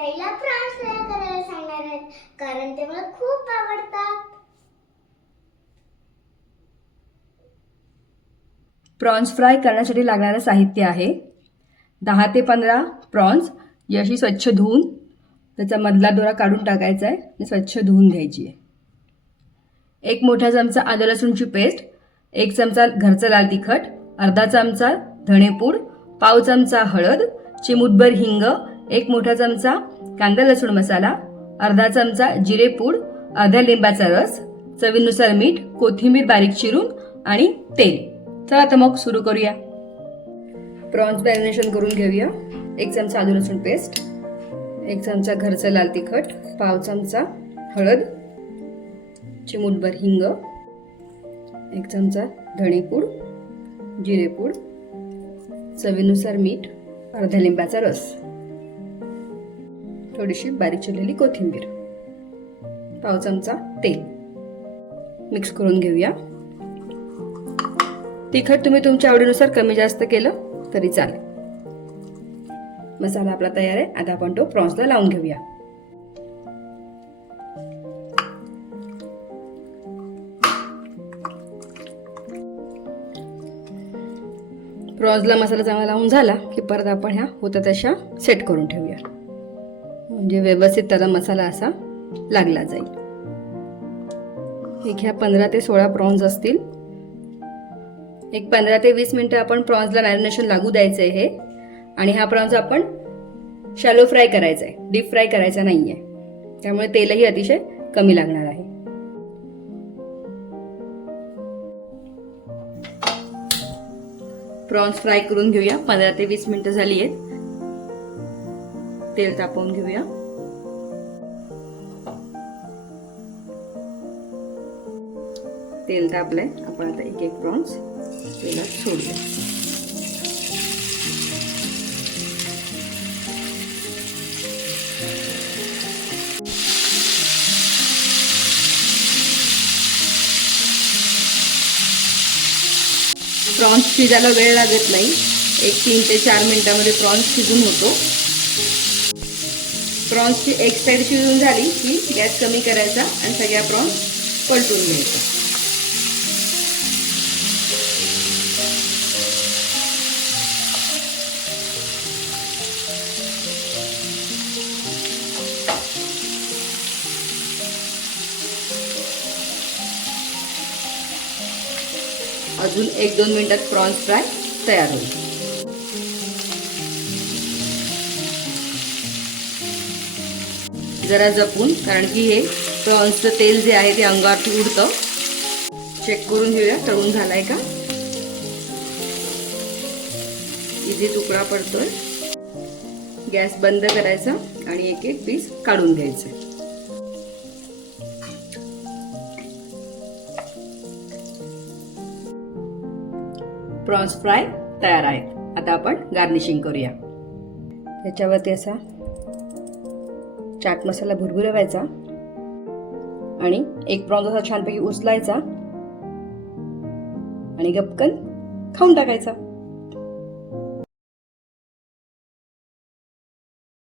आईला prawns fry करायला सांगणार आहेत कारण ते मला खूप आवडतात. प्रॉन्स फ्राय करण्यासाठी लागणारं साहित्य आहे. दहा ते पंधरा प्रॉन्स अशी स्वच्छ धुवून त्याचा मधला दोरा काढून टाकायचा आहे आणि स्वच्छ धुवून घ्यायची आहे. एक मोठा चमचा आलं लसूणची पेस्ट एक चमचा घरचं लाल तिखट अर्धा चमचा धणेपूड पाव चमचा हळद चिमूटभर हिंग एक मोठा चमचा कांदा लसूण मसाला अर्धा चमचा जिरेपूड अर्ध्या लिंबाचा रस चवीनुसार मीठ कोथिंबीर बारीक चिरून आणि तेल. चला आता मग सुरू करूया. प्रॉन्स मॅरिनेशन करून घेऊया. एक चमचा आलू लसूण पेस्ट एक चमचा घरचं लाल तिखट पाव चमचा हळद चिमूटभर हिंग एक चमचा धणेपूड जिरेपूड चवीनुसार मीठ अर्ध्या लिंबाचा रस. थोडीशी बारीक चिरलेली कोथिंबीर. पाव चमचा तेल. मिक्स करून घेऊया. तिखट तुम्ही तुमच्या आवडीनुसार कमी जास्त केलं तरी चालेल. मसाला आपला तयार आहे. आता आपण तो प्रॉन्सला लावून घेऊया. प्रॉन्सला मसाला चांगला लावून झाला की परत आपण ह्या होत्या तशा सेट करून ठेवूया. म्हणजे व्यवस्थित त्याला मसाला असा लागला जाईल. एक ह्या पंधरा ते सोळा प्रॉन्स असतील. एक पंधरा ते वीस मिनटं आपण प्रॉन्सला मॅरिनेशन लागू द्यायचं आहे हे. आणि हा प्रॉन्स आपण शॅलो फ्राय करायचा आहे डीप फ्राय करायचा नाही आहे त्यामुळे तेलही अतिशय कमी लागणार आहे. प्रॉन्स फ्राय करून घेऊया. पंधरा ते वीस मिनटं झाली आहेत. तेल तापवून घेऊया. तेल तापलंय. आपण आता एक एक प्रॉन्स तेलात सोडूया. प्रॉन्स शिजायला वेळ लागत नाही. एक तीन ते चार मिनिटामध्ये प्रॉन्स शिजून होतो. प्रॉन्सची एक साईड शिजून झाली की गॅस कमी करायचा आणि सगळ्या प्रॉन्स पलटून घ्यायचा. अजून एक दोन मिनिटात प्रॉन्स फ्राय तयार होईल. जरा जपून कारण की हे प्रॉन्सचं तेल जे आहे ते अंगावरती उडतं. चेक करून घेऊया तळून झालाय का? इथे तुकडा पडतोय. गॅस बंद करायचा आणि एक एक पीस काढून घ्यायचं. प्रॉन्स फ्राय तयार आहेत. आता आपण गार्निशिंग करूया. त्याच्यावरती असा चाट मसाला भुरभुरवायचा आणि एक प्रॉन्स असा छानपैकी उचलायचा आणि गपकन खाऊन टाकायचा.